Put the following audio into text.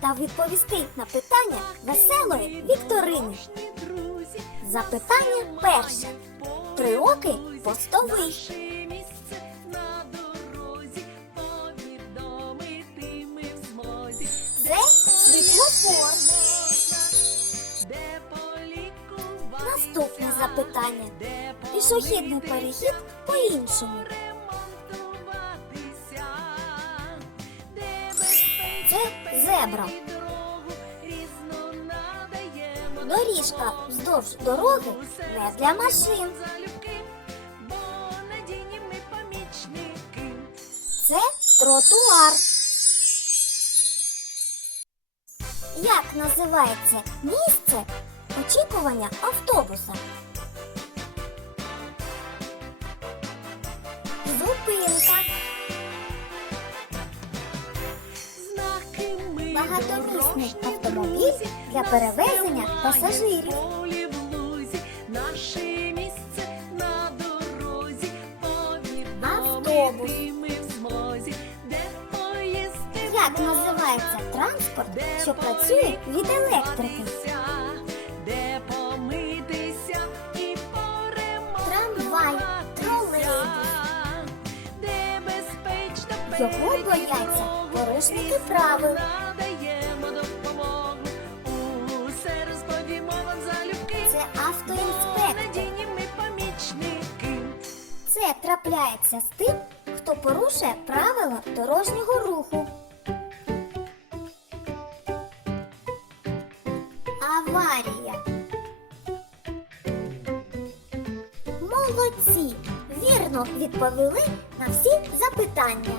та відповісти на питання веселої вікторини. Запитання перше. Три оки постовий. Це світлофор. Наступне запитання. Пішохідний перехід по-іншому. поремонтуватися, надаємо. Доріжка вздовж дороги не для машин. Це тротуар. Як називається місце очікування автобуса? Зупинка. Багатомісний автомобіль для перевезення пасажирів. Автобус. Як називається транспорт, що працює від електрики? де помитися і Трамвай, тролейбус. Його бояться порушники правил. Трапляється з тим, хто порушує правила дорожнього руху. Аварія. Молодці! Вірно відповіли на всі запитання.